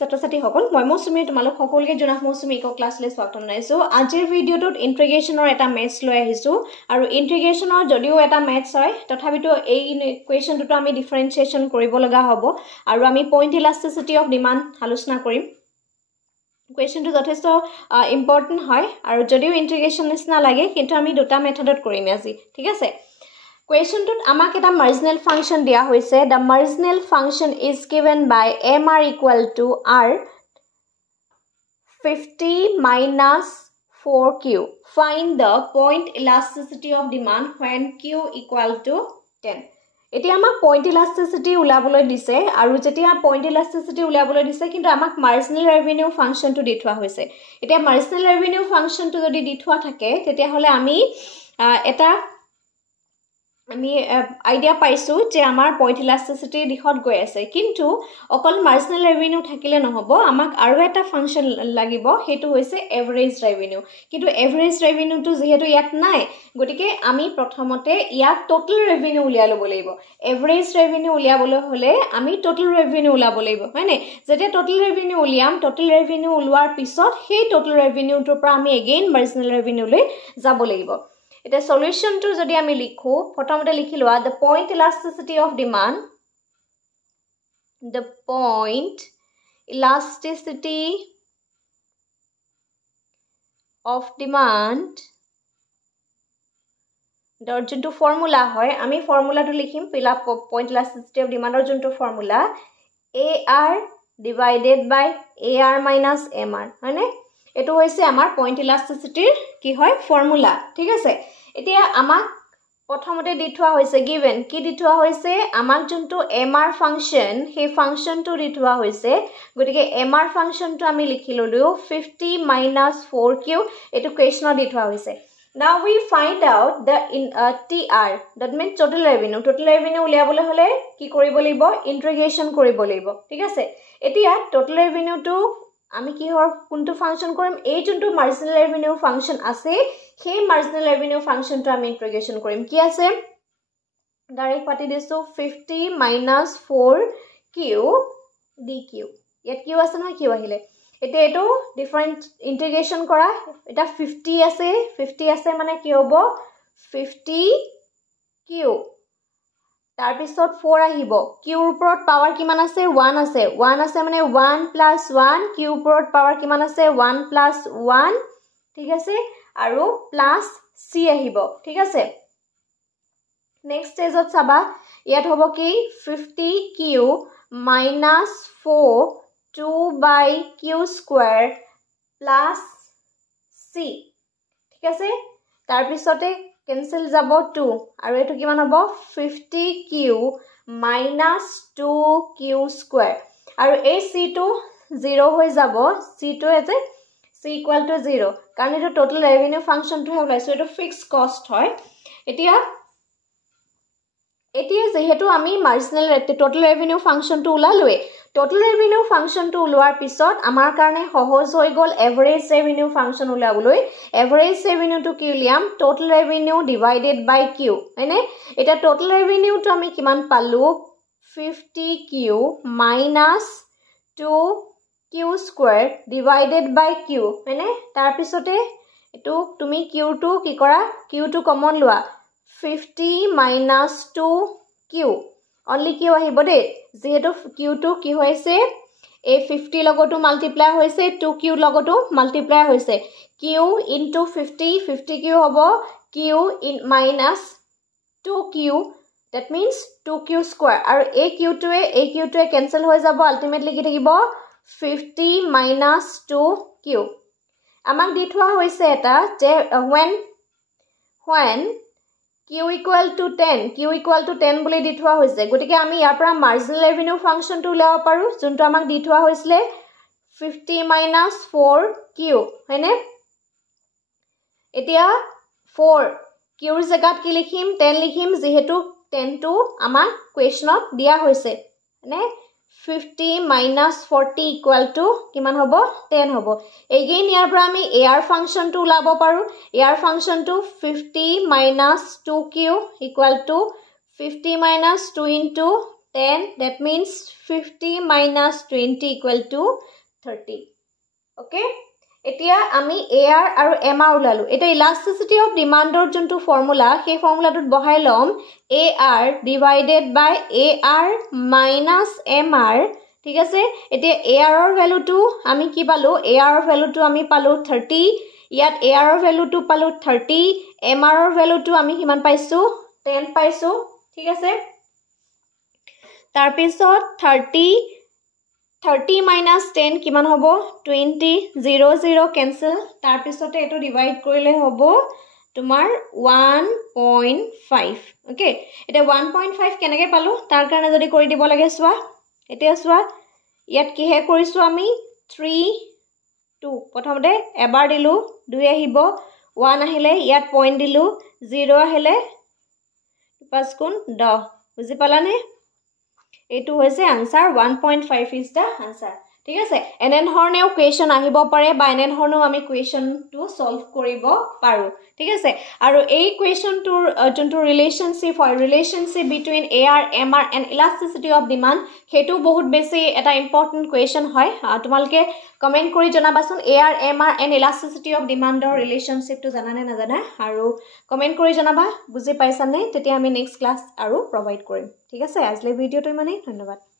ছাত্ৰ-ছাত্ৰী সকল মই মৌচুমী তোমালোক সকলোকে জনাক মৌচুমী ইক ক্লাছলৈ স্বাগতম জনাইছো আজিৰ ভিডিঅটোত ইন্টিগ্ৰেশনৰ এটা মেথছ লৈ আহিছো আৰু ইন্টিগ্ৰেশনৰ যদিও এটা মেথছ হয় তথাপিতো এই ইকুৱেশনটো আমি ডিফাৰেন্সিয়েচন কৰিব লগা হ'ব আৰু আমি পইণ্ট ইলাষ্টিচিটি অফ ডিমান্ড আলোচনা কৰিম ইকুৱেশনটো যথেষ্ট ইম্পৰ্টেন্ট হয় আৰু যদিও ইন্টিগ্ৰেশন নিচিনা লাগে কিন্তু আমি দুটা মেথডত কৰিম আজি ঠিক আছে Question to amak eta marginal function dia hoise the marginal function is given by mr equal to r 50 minus 4q find the point elasticity of demand when q equal to 10 এটি আমাক পয়েন্ট ইলাস্টিসিটি উলাবলৈ দিছে আৰু যেতিয়া point elasticity উলাবলৈ দিছে কিন্তু আমাক মাৰ্জিনাল revenue ফাংশনটো দি থোৱা হৈছে এতিয়া মাৰ্জিনাল ৰেভিনিউ ফাংশনটো যদি দি থোৱা থাকে তেতিয়া হলে আমি এটা আমি আইডিয়া পাইছো যে আমাৰ পয়েন্ট ইলাস্টিসিটি দিখত গৈ আছে কিন্তু অকল মাৰ্জিনাল ৰেভিনিউ থাকিলে নহব আমাক আৰু এটা ফাংশন লাগিব হেতু হৈছে এভাৰেজ ৰেভিনিউ কিন্তু এভাৰেজ ৰেভিনিউটো যেহেতু ইয়াত নাই গটিকে আমি প্ৰথমতে ইয়াক টোটাল ৰেভিনিউ উলিয়া লব লাগিব এভাৰেজ ৰেভিনিউ উলিয়াবলৈ হলে আমি টোটাল ৰেভিনিউ উলাব লাগিব হয়নে যেতিয়া টোটাল ৰেভিনিউ উলিয়াম টোটাল ৰেভিনিউ উলোৱাৰ পিছত সেই টোটাল ৰেভিনিউটোৰ পৰা আমি এগেইন মাৰ্জিনাল ৰেভিনিউলৈ যাব লাগিব এটা সলিউশন টু যদি আমি লিখো প্ৰথমতে লিখি লোৱা the point elasticity of demand দৰ যোনটো ফৰ্মুলা হয় আমি ফৰ্মুলাটো লিখিম পিলা point elasticity of demand ৰ যোনটো formula AR divided by AR minus MR হয়নে এটো হৈছে আমাৰ পয়েন্ট ইলাস্টিসিটিৰ কি হয় ফৰ্মুলা ঠিক আছে এতিয়া আমাক প্ৰথমতে দি থোৱা হৈছে গিভেন কি দি থোৱা হৈছে আমাক যোনটো MR ফাংশন সেই ফাংশনটো দি থোৱা হৈছে গতিকে MR ফাংশনটো আমি লিখি ললো 50 minus 4q এটো কোৱেশ্যন দি থোৱা হৈছে now we find out the TR that means total revenue উলিয়াবলৈ হলে কি কৰিব লাগিব ইন্টিগ্ৰেশন কৰিব লাগিব ঠিক আছে এতিয়া total revenue টো আমি কি হৰ কোনটো ফাংশন কৰিম এই যোনটো মাৰ্জিনাল ৰেভিনিউ ফাংশন আছে সেই মাৰ্জিনাল ৰেভিনিউ ফাংশনটো আমি ইন্টিগ্ৰেশন কৰিম কি আছে ডাইৰেক্ট পাতি দিছো 50 minus 4q dq ইয়াত কি আছে নহয় কি আহিলে এটা এটো ডিফারেন্ট ইন্টিগ্ৰেশন কৰা এটা 50 আছে মানে কি হ'ব 50q তাৰ পিছত 4 আহিব q ওপৰত পাৱাৰ কিমান আছে 1 আছে মানে 1 plus 1 q ওপৰত পাৱাৰ কিমান আছে 1 plus 1 ঠিক আছে আৰু প্লাস c আহিব ঠিক আছে নেক্সট স্টেজত চাবা ইয়াত হ'ব কি 50q minus 4 2 by q square plus c ঠিক আছে তাৰ পিছতে cancel যাব 2 আৰু এটো কিমান হ'ব 50q minus 2q square আৰু এই c টো 0 হৈ যাব c টো এতে c equal to 0 কাৰণ এটো টোটাল ৰেভিনিউ ফাংশনটো হে ওলাইছো এটো ফিক্সড কষ্ট হয় এতিয়া যেহেতু আমি মার্জিনাল টোটাল ৰেভিনিউ ফাংশনটো উলালোৱে টোটাল ৰেভিনিউ ফাংশনটো উলোৱাৰ পিছত আমাৰ কাৰণে সহজ হৈ গল এভাৰেজ ৰেভিনিউ ফাংশন উলাবলৈ এভাৰেজ ৰেভিনিউটো কি উলিয়াম total revenue divided by q হয়নে এটা টোটাল ৰেভিনিউটো আমি কিমান পালো 50q minus 2q square divided by q হয়নে তাৰ পিছতে এটো তুমি q টো কি কৰা q টো কমন লোৱা 50 minus 2q only q আহিব দে যেহেতু q টো কি হৈছে a 50 লগটো মাল্টিপ্লাই হৈছে 2q লগটো মাল্টিপ্লাই হৈছে q into 50q হ'ব q in minus 2q that means 2q square আৰু a q টোৱে cancel হৈ যাব ultimately কি থাকিব 50 minus 2q আমাক দি থোৱা হৈছে এটা যে when q equal to 10 বুলি দি থোৱা হৈছে গটিকে আমি ইয়াৰ পৰা মাৰ্জিনাল ৰেভিনিউ ফাংশনটো উলাব পাৰো যোনটো আমাক দি থোৱা হৈছিলে 50 minus 4q হয়নে এতিয়া 4 q ৰ জাগাত কি লিখিম 10 লিখিম যেহেতু 10 টো আমাক কোৱেশ্যনত দিয়া হৈছে মানে 50 minus 40 equal to কিমান হ'ব 10 হ'ব এগেইন ইয়াৰ পৰা আমি AR ফাংশনটো উলাব পাৰো AR ফাংশনটো 50 minus 2q equal to 50 minus 2 into 10, that means 50 minus 20 equal to 30. Okay? এতিয়া আমি AR আৰু MR ওলালো এটা ইলাস্টিসিটি অফ ডিমান্ডৰ যোনটো ফৰ্মুলা সেই ফৰ্মুলাটোত বহাই লম AR divided by AR minus MR ঠিক আছে এতিয়া AR ৰ ভ্যালুটো আমি কি পালো AR ৰ ভ্যালুটো আমি পালো 30 ইয়াত AR ৰ ভ্যালুটো পালো 30 MR ৰ ভ্যালুটো আমি কিমান পাইছো 10 পাইছো ঠিক আছে তাৰ পিছত 30 minus 10 কিমান হ'ব 20 0 0 cancel তাৰ পিছতে এটো ডিভাইড কৰিলে হ'ব তোমাৰ 1.5 ওকে এটা 1.5 কেনেকৈ পালো তাৰ কাৰণে যদি কৰি দিব লাগে সোৱা এতিয়া সোৱা ইয়াত কি হে কৰিছো আমি 3 2 প্ৰথমতে এবাৰ দিলু 2 আহিব 1 আহিলে ইয়াত পইণ্ট দিলু 0 আহিলে 5 গুণ 10 বুজি পালানে এটো হৈছে আনসাৰ 1.5 is the answer ঠিক আছে এনে ধৰণেও কোৱেশ্চন আহিব পাৰে বা এনে ধৰণেও আমি কোৱেশ্চনটো সলভ কৰিব পাৰো ঠিক আছে আৰু এই কোৱেশ্চনটোৰ যোনটো ৰিলেশনশিপ হয় relationship between AR MR and elasticity of demand হেতু বহুত বেছি এটা ইম্পৰ্টেন্ট কোৱেশ্চন হয় তোমালকে কমেন্ট কৰি জনাবাচোন AR MR and elasticity of ডিমান্ডৰ ৰিলেশনশিপটো জানানে নাজানা আৰু কমেন্ট কৰি জনাবা বুজি পাইছানে তেতিয়া আমি নেক্সট ক্লাস আৰু প্ৰভাইড কৰিম ঠিক আছে আজিলৈ ভিডিওটো ইমানেই ধন্যবাদ